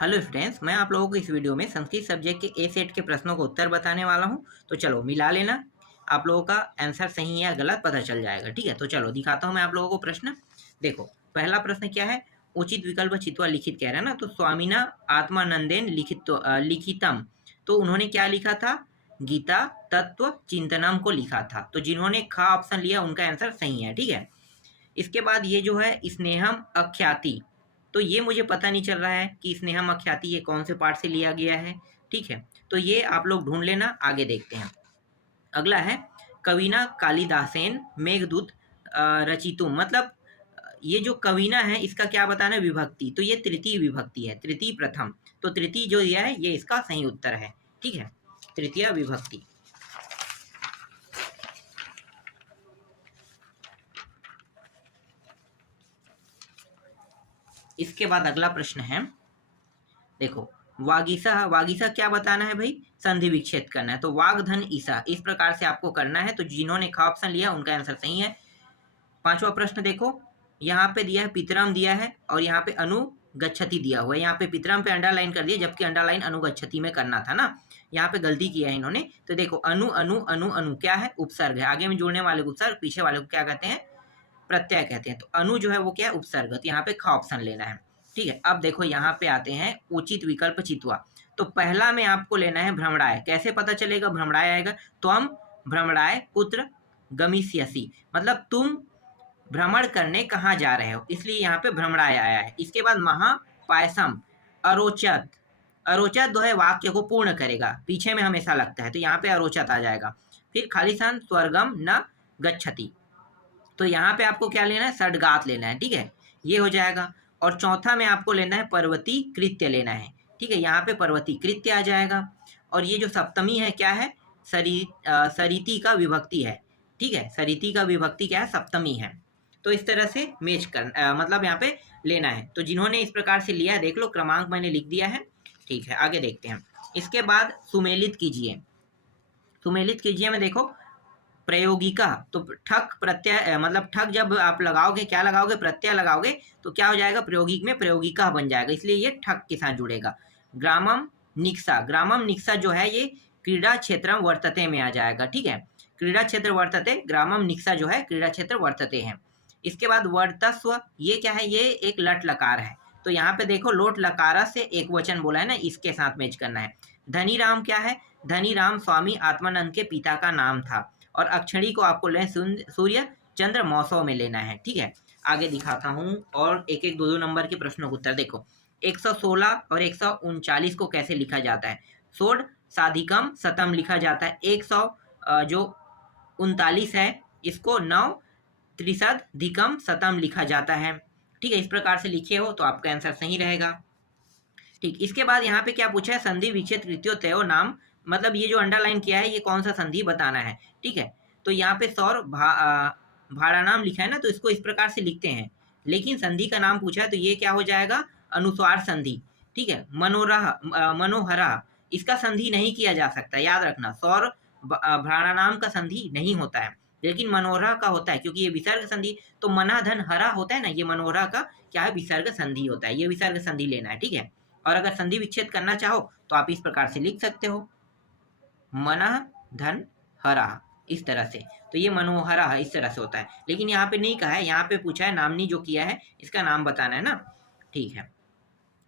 Hello students, मैं आप लोगों को इस वीडियो में संस्कृत सब्जेक्ट के ए सेट के प्रश्नों को उत्तर बताने वाला हूं। तो चलो मिला लेना, आप लोगों का आंसर सही है या गलत पता चल जाएगा। ठीक है, तो चलो दिखाता हूं मैं आप लोगों को प्रश्न। देखो, पहला प्रश्न क्या है, उचित विकल्प चित्वा लिखित कह रहा है ना। तो स्वामीना आत्मानंदेन लिखितम, तो उन्होंने क्या लिखा था, गीता तत्व चिंतनम को लिखा था। तो जिन्होंने खा ऑप्शन लिया उनका आंसर सही है। ठीक है, इसके बाद ये जो है स्नेहम अख्याति, तो ये मुझे पता नहीं चल रहा है कि स्नेहम अख्याति ये कौन से पार्ट से लिया गया है। ठीक है, तो ये आप लोग ढूंढ लेना, आगे देखते हैं। अगला है कविना कालिदासेन मेघदूत रचितुम, मतलब ये जो कविना है इसका क्या बताना है, विभक्ति। तो ये तृतीय विभक्ति है, तृतीय प्रथम, तो तृतीय जो दिया है ये इसका सही उत्तर है। ठीक है, तृतीय विभक्ति। इसके बाद अगला प्रश्न है, देखो वागीसा, वागीसा क्या बताना है भाई, संधि विच्छेद करना है। तो वाग धन ईसा, इस प्रकार से आपको करना है। तो जिन्होंने खा ऑप्शन लिया उनका आंसर सही है। पांचवा प्रश्न देखो, यहाँ पे दिया है पितरम दिया है और यहाँ पे अनुगच्छति दिया हुआ है। यहाँ पे पितरम पे अंडरलाइन कर दिया, जबकि अंडरलाइन अनुगच्छति में करना था ना, यहाँ पे गलती किया है इन्होंने। तो देखो अनु अनु अनु अनु क्या है, उपसर्ग है। आगे में जुड़ने वाले को उपसर्ग, पीछे वाले को क्या कहते हैं, प्रत्यय कहते हैं। तो अनु जो है वो क्या है, उपसर्ग। तो यहाँ पे ख ऑप्शन लेना है। ठीक है, अब देखो यहाँ पे आते हैं उचित विकल्प चित्वा। तो पहला में आपको लेना है भ्रमणाय। कैसे पता चलेगा भ्रमणाय आएगा, त्वम भ्रमणाय पुत्र गमिष्यसि, मतलब तुम भ्रमण करने कहाँ जा रहे हो, इसलिए यहाँ पे भ्रमणाय आया है। इसके बाद महापायसम अरोचत, अरोचत जो है वाक्य को पूर्ण करेगा, पीछे में हमेशा लगता है, तो यहाँ पे अरोचत आ जाएगा। फिर खालिसान स्वर्गम न गच्छति, तो यहाँ पे आपको क्या लेना है, षड्गात लेना है। ठीक है, ये हो जाएगा। और चौथा में आपको लेना है पर्वती कृत्य लेना है। ठीक है, यहाँ पे पर्वती कृत्य आ जाएगा। और ये जो सप्तमी है क्या है, सरिति का विभक्ति है। ठीक है, सरिति का विभक्ति क्या है, सप्तमी है। तो इस तरह से मैच कर मतलब यहाँ पे लेना है। तो जिन्होंने इस प्रकार से लिया है देख लो, क्रमांक मैंने लिख दिया है। ठीक है, आगे देखते हैं। इसके बाद सुमेलित कीजिए, सुमेलित कीजिए में देखो प्रयोगिका, तो ठक प्रत्यय, मतलब ठक जब आप लगाओगे, क्या लगाओगे, प्रत्यय लगाओगे, तो क्या हो जाएगा, प्रयोगिक में प्रयोगिका बन जाएगा, इसलिए ये ठक के साथ जुड़ेगा। ग्रामम निक्सा, ग्रामम निक्सा जो है ये क्रीड़ा क्षेत्र वर्तते में आ जाएगा। ठीक है, क्रीड़ा क्षेत्र वर्तते, ग्रामम निक्सा जो है क्रीड़ा क्षेत्र वर्तते हैं। इसके बाद वर्तस्व, ये क्या है, ये एक लट लकार है। तो यहाँ पे देखो लोट लकारा से एक वचन बोला है ना, इसके साथ मैच करना है। धनी राम क्या है, धनी राम स्वामी आत्मानंद के पिता का नाम था। और अक्षरी को आपको लें सूर्य चंद्र मौसम में लेना है। ठीक है, आगे दिखाता हूं और एक एक दो दो नंबर के प्रश्नों का उत्तर देखो। 116 और 139 को कैसे लिखा जाता है, सोड साधिकम सतम लिखा जाता है। 100 जो 39 है इसको 9 त्रिशद धिकम सतम लिखा जाता है। ठीक है, इस प्रकार से लिखे हो तो आपका आंसर सही रहेगा। ठीक, इसके बाद यहाँ पे क्या पूछा है, संधि विच्छेद तृतीयोतयो नाम, मतलब ये जो अंडरलाइन किया है ये कौन सा संधि बताना है। ठीक है, तो यहाँ पे सौर भाड़ा नाम लिखा है ना, तो इसको इस प्रकार से लिखते हैं। लेकिन संधि का नाम पूछा है तो ये क्या हो जाएगा, अनुस्वार संधि। ठीक है, मनोहरा, इसका संधि नहीं किया जा सकता, याद रखना। सौर नाम का संधि नहीं होता है, लेकिन मनोहरा का होता है, क्योंकि ये विसर्ग संधि। तो मना धन हरा होता है ना, ये मनोहरा का क्या है, विसर्ग संधि होता है, ये विसर्ग संधि लेना है। ठीक है, और अगर संधि विच्छेद करना चाहो तो आप इस प्रकार से लिख सकते हो, मन धन हरा, इस तरह से। तो ये मनोहरा है, इस तरह से होता है। लेकिन यहाँ पे नहीं कहा है, यहाँ पे पूछा है नामनी जो किया है इसका नाम बताना है ना। ठीक है,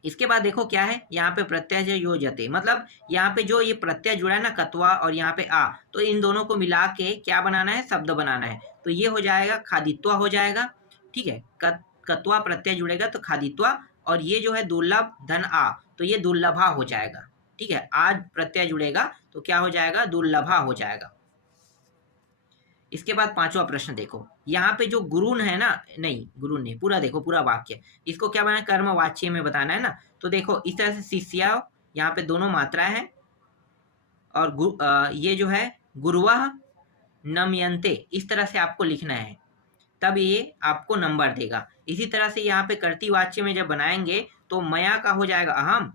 इसके बाद देखो क्या है, यहाँ पे प्रत्यय जो योजते, मतलब यहाँ पे जो ये प्रत्यय जुड़ा है ना, कत्वा और यहाँ पे आ, तो इन दोनों को मिला के क्या बनाना है, शब्द बनाना है। तो ये हो जाएगा खादित्वा हो जाएगा। ठीक है, कत्वा प्रत्यय जुड़ेगा तो खादित्वा, और ये जो है दुर्लभ धन आ, तो ये दुर्लभा हो जाएगा। ठीक है, आज प्रत्यय जुड़ेगा तो क्या हो जाएगा, दुर्लभा हो जाएगा। इसके बाद पांचवा प्रश्न देखो, यहाँ पे जो गुरुन है ना, नहीं गुरुन नहीं, पूरा देखो, पूरा वाक्य, इसको क्या बनाना, कर्म वाच्य में बताना है ना। तो देखो इस तरह से शिष्या, यहाँ पे दोनों मात्रा है, और ये जो है गुरुवः नमयन्ते, इस तरह से आपको लिखना है, तब ये आपको नंबर देगा। इसी तरह से यहाँ पे कर्ती वाच्य में जब बनाएंगे तो मया का हो जाएगा अहम,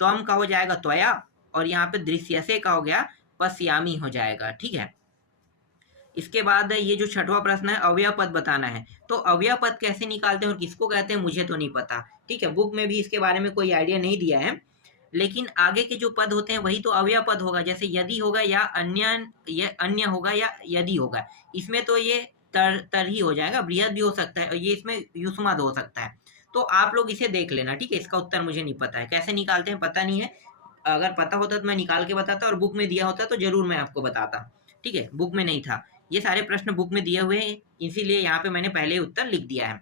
त्वम का हो जाएगा त्वया, और यहाँ पे दृश्यसे का हो गया पश्यामी हो जाएगा। ठीक है, इसके बाद ये जो छठवां प्रश्न है, अवयव पद बताना है। तो अवयव पद कैसे निकालते हैं और किसको कहते हैं मुझे तो नहीं पता, ठीक है, बुक में भी इसके बारे में कोई आइडिया नहीं दिया है। लेकिन आगे के जो पद होते हैं वही तो अवयव पद होगा, जैसे यदि होगा या अन्य होगा या यदि होगा। इसमें तो ये तर ही हो जाएगा, बृहद भी हो सकता है और ये इसमें युष्मद हो सकता है। तो आप लोग इसे देख लेना, ठीक है। इसका उत्तर मुझे नहीं पता है, कैसे निकालते हैं पता नहीं है। अगर पता होता तो मैं निकाल के बताता, और बुक में दिया होता तो जरूर मैं आपको बताता, ठीक है। बुक में नहीं था, ये सारे प्रश्न बुक में दिए हुए हैं, इसीलिए यहाँ पे मैंने पहले उत्तर लिख दिया है।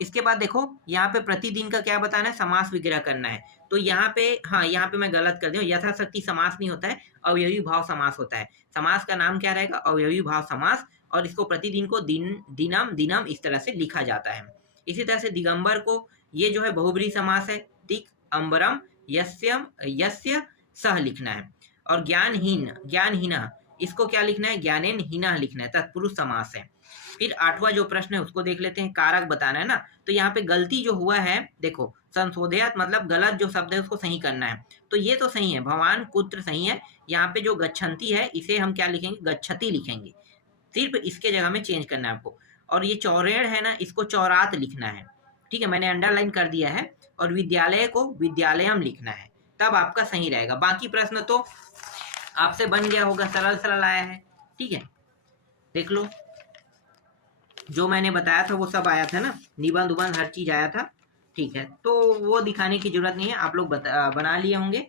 इसके बाद देखो यहाँ पे प्रतिदिन का क्या बताना है, समास विग्रह करना है। तो यहाँ पे, हाँ यहाँ पे मैं गलत कर दी, यथाशक्ति समास नहीं होता है, अवयवी भाव समास होता है। समास का नाम क्या रहेगा, अवयवी भाव समास, और इसको प्रतिदिन को दिनम दिनम इस तरह से लिखा जाता है। इसी तरह से दिगंबर को, ये जो है बहुब्रीहि समास है, दिक अम्बरम यस्यम यस्य सह लिखना है। और ज्ञानहीना, इसको क्या लिखना है, ज्ञानेन हीना लिखना है, तत्पुरुष समास है। फिर आठवां जो प्रश्न है उसको देख लेते हैं, कारक बताना है ना। तो यहाँ पे गलती जो हुआ है, देखो संशोधयात मतलब गलत जो शब्द है उसको सही करना है। तो ये तो सही है, भवान पुत्र सही है। यहाँ पे जो गच्छन्ति है इसे हम क्या लिखेंगे, गच्छति लिखेंगे, सिर्फ इसके जगह में चेंज करना है आपको। और ये चौरेण है ना, इसको चौरात लिखना है, ठीक है, मैंने अंडरलाइन कर दिया है। और विद्यालय को विद्यालयम लिखना है, तब आपका सही रहेगा। बाकी प्रश्न तो आपसे बन गया होगा, सरल सरल आया है, ठीक है। देख लो जो मैंने बताया था वो सब आया था ना, निबंध उबंध हर चीज आया था, ठीक है। तो वो दिखाने की जरूरत नहीं है, आप लोग बना लिए होंगे।